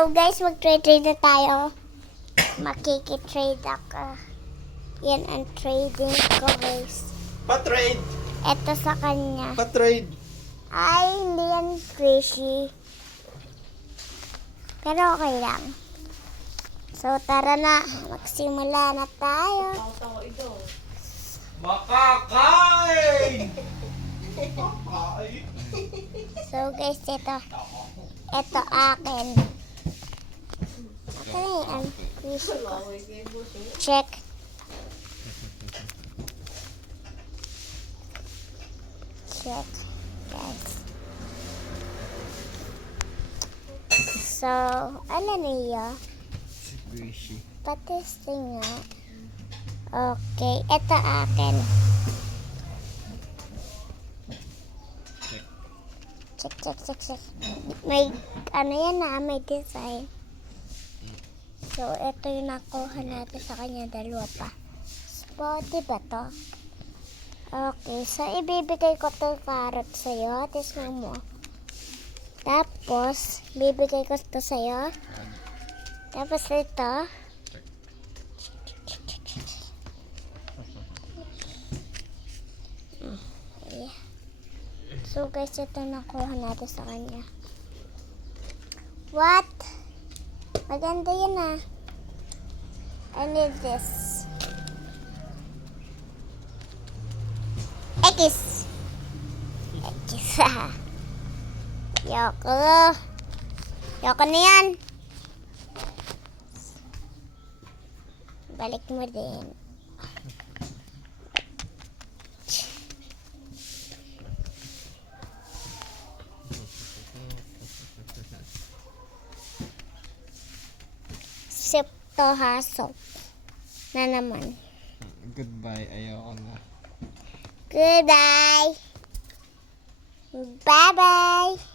So guys, mag-trade na tayo. Makiki-trade ako. Yan ang trading ko guys. Pa-trade! Ito sa kanya. Pa-trade! Ay, hindi yan squishy. Pero okay lang. So tara na, magsimula na tayo. Makakain! Makakain! So guys, ito akin. Akin na yan. Check. Check, guys. So, ano niya? Squishy. Patesting nga. Okay, ito akin. Check. May, ano yan na, may design. So, ito yung nakuha natin sa kanya, dalawa pa. Spotty ba to? Okay, so ibibigay ko to carrot sa'yo. Tisman mo. Tapos, bibigay ko to sa'yo. Tapos ito. Yeah. So guys, ito nakuha natin sa kanya. What? Maganda yun ah. I need this. X. Yoko. Yoko na yan. Balik mo din. Sip to hasok na naman. Goodbye, ayoko na. Goodbye. Bye-bye.